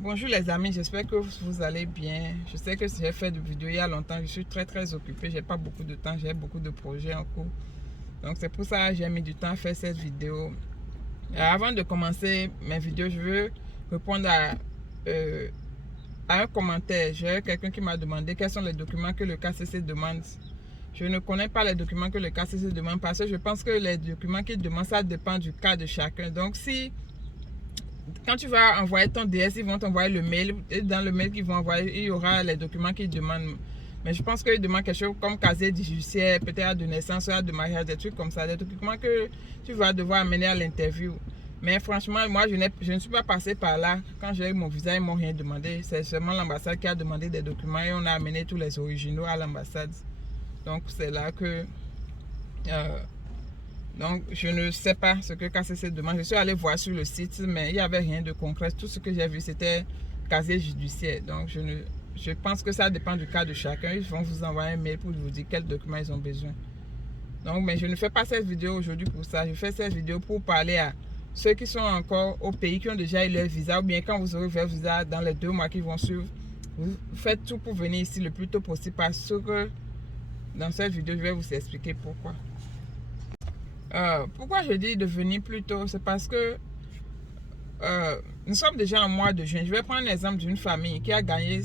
Bonjour les amis, j'espère que vous allez bien. Je sais que j'ai fait de vidéos il y a longtemps, je suis très occupée, j'ai pas beaucoup de temps, j'ai beaucoup de projets en cours. Donc c'est pour ça que j'ai mis du temps à faire cette vidéo. Avant de commencer mes vidéos, je veux répondre à un commentaire. J'ai quelqu'un qui m'a demandé quels sont les documents que le KCC demande. Je ne connais pas les documents que le KCC demande parce que je pense que les documents qu'il demande, ça dépend du cas de chacun. Donc si quand tu vas envoyer ton DS, ils vont t'envoyer le mail. Et dans le mail qu'ils vont envoyer, il y aura les documents qu'ils demandent. Mais je pense qu'ils demandent quelque chose comme casier judiciaire, peut-être de naissance, de mariage, des trucs comme ça. Des documents que tu vas devoir amener à l'interview. Mais franchement, moi, je ne suis pas passée par là. Quand j'ai eu mon visa, ils ne m'ont rien demandé. C'est seulement l'ambassade qui a demandé des documents et on a amené tous les originaux à l'ambassade. Donc, c'est là que... Donc, je ne sais pas ce que KCC demande. Je suis allée voir sur le site, mais il n'y avait rien de concret. Tout ce que j'ai vu, c'était casier judiciaire. Donc, je pense que ça dépend du cas de chacun. Ils vont vous envoyer un mail pour vous dire quels documents ils ont besoin. Donc, mais je ne fais pas cette vidéo aujourd'hui pour ça. Je fais cette vidéo pour parler à ceux qui sont encore au pays, qui ont déjà eu leur visa, ou bien quand vous aurez votre visa dans les 2 mois qui vont suivre, vous faites tout pour venir ici le plus tôt possible parce que dans cette vidéo, je vais vous expliquer pourquoi. Pourquoi je dis de venir plus tôt? C'est parce que nous sommes déjà en mois de juin. Je vais prendre l'exemple d'une famille qui a gagné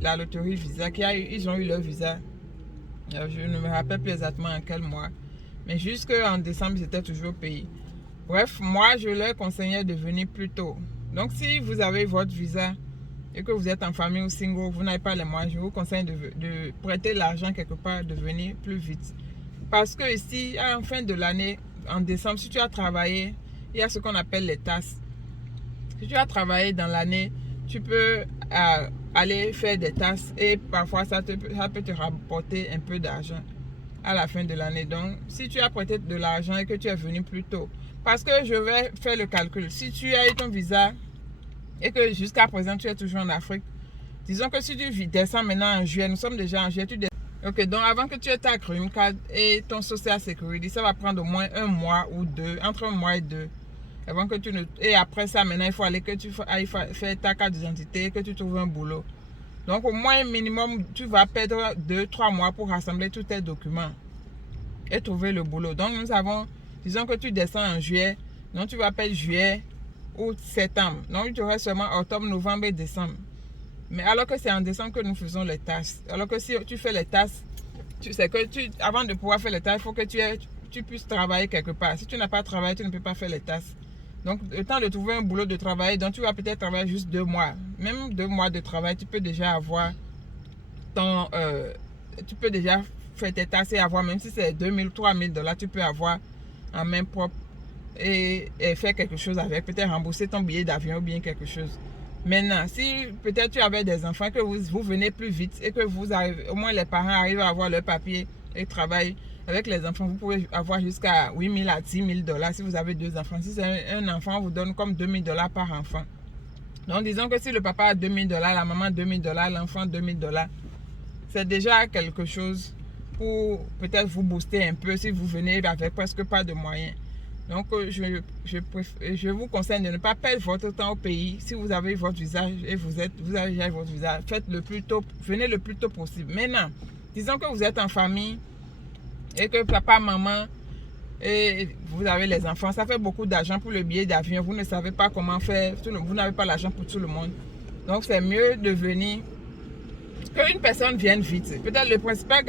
la loterie visa, ils ont eu leur visa. Je ne me rappelle plus exactement en quel mois. Mais jusqu'en décembre, ils étaient toujours au pays. Bref, moi, je leur conseillais de venir plus tôt. Donc, si vous avez votre visa et que vous êtes en famille ou single, vous n'avez pas les moyens, je vous conseille de prêter l'argent quelque part, de venir plus vite. Parce que ici, en fin de l'année, en décembre, si tu as travaillé, il y a ce qu'on appelle les tasses. Si tu as travaillé dans l'année, tu peux aller faire des tasses et parfois ça peut te rapporter un peu d'argent à la fin de l'année. Donc, si tu as prêté de l'argent et que tu es venu plus tôt, parce que je vais faire le calcul. Si tu as eu ton visa et que jusqu'à présent tu es toujours en Afrique, disons que si tu descends maintenant en juillet, nous sommes déjà en juillet, tu descends. Ok, donc avant que tu aies ta green card et ton social security, ça va prendre au moins 1 mois ou 2, entre 1 mois et 2. Avant que tu ne... Et après ça, maintenant, il faut aller que tu ailles faire ta carte d'identité, que tu trouves un boulot. Donc au moins minimum, tu vas perdre 2-3 mois pour rassembler tous tes documents et trouver le boulot. Donc nous avons, disons que tu descends en juillet, donc tu vas perdre juillet, août, septembre. Donc tu auras seulement octobre, novembre et décembre. Mais alors que c'est en décembre que nous faisons les tâches. Alors que si tu fais les tâches, tu sais que avant de pouvoir faire les tâches, il faut que tu puisses travailler quelque part. Si tu n'as pas travaillé, tu ne peux pas faire les tâches. Donc, le temps de trouver un boulot de travail, donc tu vas peut-être travailler juste 2 mois. Même 2 mois de travail, tu peux déjà avoir tu peux déjà faire tes tâches et avoir, même si c'est 2000, 3000 $, tu peux avoir en main propre et faire quelque chose avec. Peut-être rembourser ton billet d'avion ou bien quelque chose. Maintenant, si peut-être tu avais des enfants, que vous venez plus vite et que vous arrivez, au moins les parents arrivent à avoir leur papier et travaillent avec les enfants, vous pouvez avoir jusqu'à 8 000 à 10 000 $ si vous avez 2 enfants. Si c'est un enfant, on vous donne comme 2 000 $ par enfant. Donc, disons que si le papa a 2 000 $, la maman 2 000 $, l'enfant 2 000 $, c'est déjà quelque chose pour peut-être vous booster un peu si vous venez avec presque pas de moyens. Donc, je vous conseille de ne pas perdre votre temps au pays. Si vous avez votre visa et vous avez déjà votre visa, faites le plus tôt, venez le plus tôt possible. Maintenant, disons que vous êtes en famille et que papa, maman et vous avez les enfants, ça fait beaucoup d'argent pour le billet d'avion. Vous ne savez pas comment faire, vous n'avez pas l'argent pour tout le monde. Donc, c'est mieux de venir, qu'une personne vienne vite. Peut-être le principal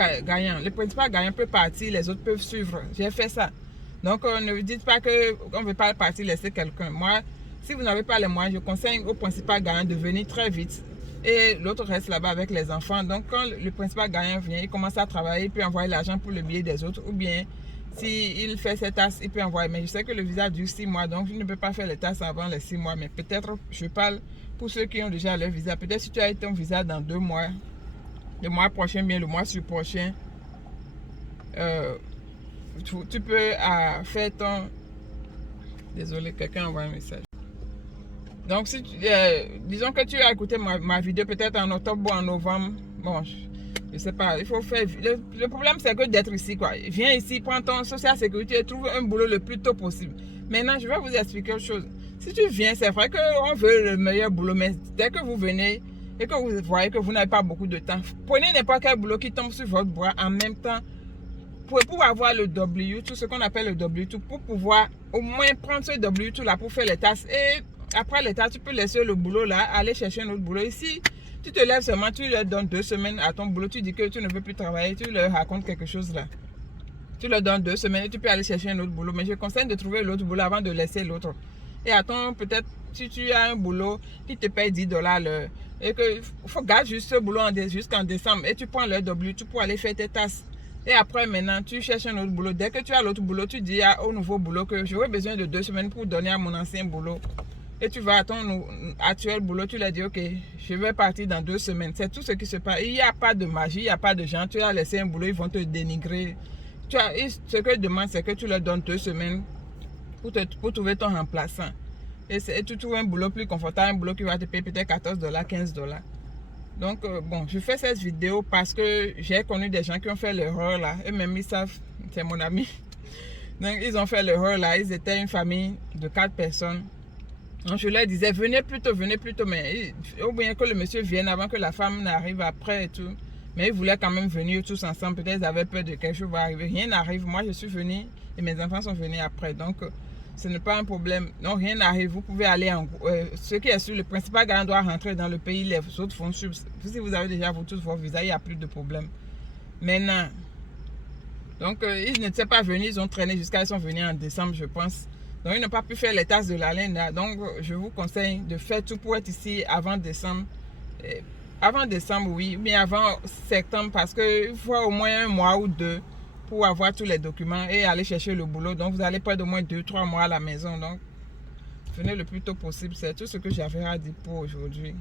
gagnant peut partir, les autres peuvent suivre. J'ai fait ça. Donc, ne dites pas qu'on ne veut pas partir laisser quelqu'un. Moi, si vous n'avez pas les moyens, je conseille au principal gagnant de venir très vite. Et l'autre reste là-bas avec les enfants. Donc, quand le principal gagnant vient, il commence à travailler, il peut envoyer l'argent pour le billet des autres. Ou bien, s'il fait ses tasses, il peut envoyer. Mais je sais que le visa dure 6 mois, donc je ne peux pas faire les tasses avant les 6 mois. Mais peut-être, je parle pour ceux qui ont déjà leur visa. Peut-être si tu as eu ton visa dans 2 mois, le mois prochain, bien le mois sur prochain, tu peux faire ton... Désolé, quelqu'un a envoyé un message. Donc, si disons que tu as écouté ma vidéo peut-être en octobre ou en novembre. Bon, je ne sais pas. Il faut faire... Le problème, c'est que d'être ici, quoi. Viens ici, prends ton social sécurité et trouve un boulot le plus tôt possible. Maintenant, je vais vous expliquer autre chose. Si tu viens, c'est vrai qu'on veut le meilleur boulot, mais dès que vous venez et que vous voyez que vous n'avez pas beaucoup de temps, prenez n'importe quel boulot qui tombe sur votre bras en même temps pour avoir le W2, ce qu'on appelle le W2, pour pouvoir au moins prendre ce W2 là pour faire les tâches. Et après les tâches, tu peux laisser le boulot là, aller chercher un autre boulot. Ici, tu te lèves seulement, tu leur donnes 2 semaines à ton boulot, tu dis que tu ne veux plus travailler, tu leur racontes quelque chose là. Tu leur donnes 2 semaines et tu peux aller chercher un autre boulot. Mais je conseille de trouver l'autre boulot avant de laisser l'autre. Et attends, peut-être si tu as un boulot qui te paye $10 l'heure et que faut garder juste ce boulot jusqu'en décembre et tu prends le W2 pour aller faire tes tâches. Et après, maintenant, tu cherches un autre boulot. Dès que tu as l'autre boulot, tu dis au nouveau boulot que j'aurais besoin de 2 semaines pour donner à mon ancien boulot. Et tu vas à ton actuel boulot, tu leur dis, ok, je vais partir dans 2 semaines. C'est tout ce qui se passe. Il n'y a pas de magie, il n'y a pas de gens. Tu as laissé un boulot, ils vont te dénigrer. Ce que je demande, c'est que tu leur donnes 2 semaines pour trouver ton remplaçant. Et tu trouves un boulot plus confortable, un boulot qui va te payer peut-être $14, $15. Donc, bon, je fais cette vidéo parce que j'ai connu des gens qui ont fait l'erreur là. Eux-mêmes, ils savent, c'est mon ami. Donc, ils ont fait l'erreur là. Ils étaient une famille de 4 personnes. Donc, je leur disais, venez plus tôt, mais au bien que le monsieur vienne avant que la femme n'arrive après et tout. Mais ils voulaient quand même venir tous ensemble. Peut-être ils avaient peur de quelque chose va arriver. Rien n'arrive. Moi, je suis venue et mes enfants sont venus après. Donc, ce n'est pas un problème. Non, rien n'arrive. Vous pouvez aller en... ce qui est sûr, le principal garant doit rentrer dans le pays. Les autres font suivre. Si vous avez déjà tous vos visas, il n'y a plus de problème. Maintenant, donc, ils n'étaient pas venus. Ils ont traîné jusqu'à... Ils sont venus en décembre, je pense. Donc, ils n'ont pas pu faire les tâches de la laine. Donc, je vous conseille de faire tout pour être ici avant décembre. Avant décembre, oui, mais avant septembre, parce qu'il faut au moins 1 mois ou 2 pour avoir tous les documents et aller chercher le boulot. Donc, vous allez perdre au moins 2-3 mois à la maison. Donc, venez le plus tôt possible. C'est tout ce que j'avais à dire pour aujourd'hui.